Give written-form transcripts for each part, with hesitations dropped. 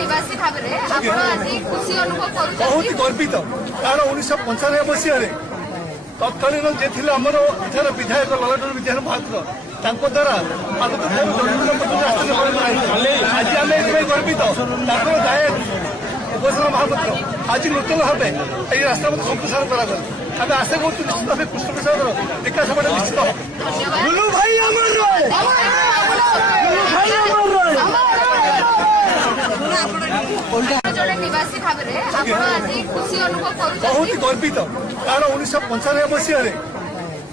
निवासी भाव में आज खुशी अनुभव कर बहुत गर्वित कारण 1995 मसीह तत्कालीन जे थे आमर इथर विधायक ललाटन विद्यान महात्र द्वारा आज आम गर्वित गायक उपासना महापात्र आज नूतन भाव ये रास्ता मत संप्रसारण करागला आम आशा करूँ निश्चित भाव कृष्ण प्रसाद विकास हमारे निश्चित जड़े निवासी भाव में आज खुशी अनुभव कर बहुत गर्वित कारण 1995 मसीह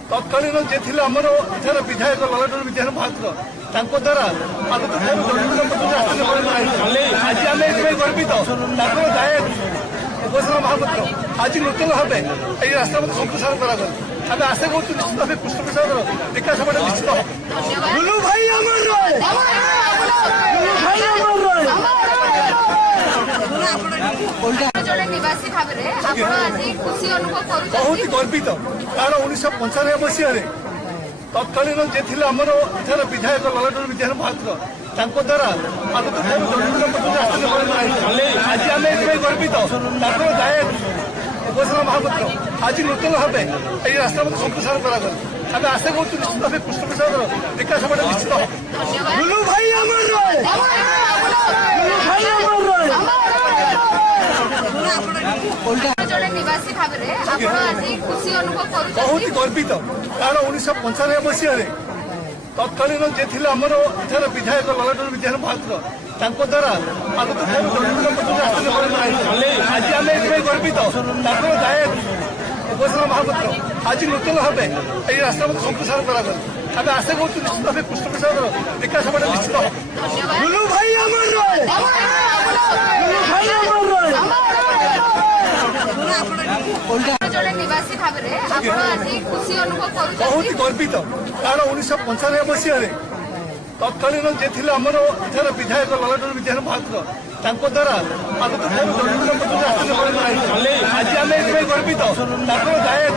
तत्कालीन जे थे आमर इथर विधायक ललाटन विद्यान महात्र द्वारा आज आम गर्वित गायक उपासना महापात्र आज नूतन भाव ये रास्ता मत संप्रसारण करागला आम आशा करूँ निश्चित भाव कृष्ण प्रसाद विकास हमारे निश्चित जड़े निवासी भाव में आज खुशी अनुभव कर बहुत गर्वित कारण 1995 मसीह तत्कालीन जे थे आमर इथर विधायक ललाटन विद्यान महात्र द्वारा आज आम गर्वित गायक उपासना महापात्र आज नूतन भाव ये रास्ता मत संप्रसारण करागला आम आशा करूँ निश्चित भाव कृष्ण प्रसाद विकास हमारे निश्चित जड़े निवासी भाव में आज खुशी अनुभव कर बहुत गर्वित कारण 1995 मसीह तत्कालीन जे थे आमर इथर विधायक ललाटन विद्यान महात्र द्वारा आज आम गर्वित गायक उपासना महापात्र आज नूतन भाव ये रास्ता मत संप्रसारण करागला आम आशा करूँ निश्चित भाव कृष्ण प्रसाद विकास हमारे निश्चित जड़े निवासी भाव में आज खुशी अनुभव कर बहुत गर्वित कारण 1995 मसीह तत्कालीन जे थे आमर इथर विधायक ललाटन विद्यान महात्र द्वारा आज आम गर्वित गायक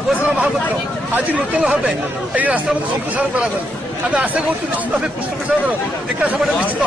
उपासना महापात्र आज नूतन भाव ये रास्ता मत संप्रसारण करागला आम आशा करूँ निश्चित भाव कृष्ण प्रसाद विकास हमारे निश्चित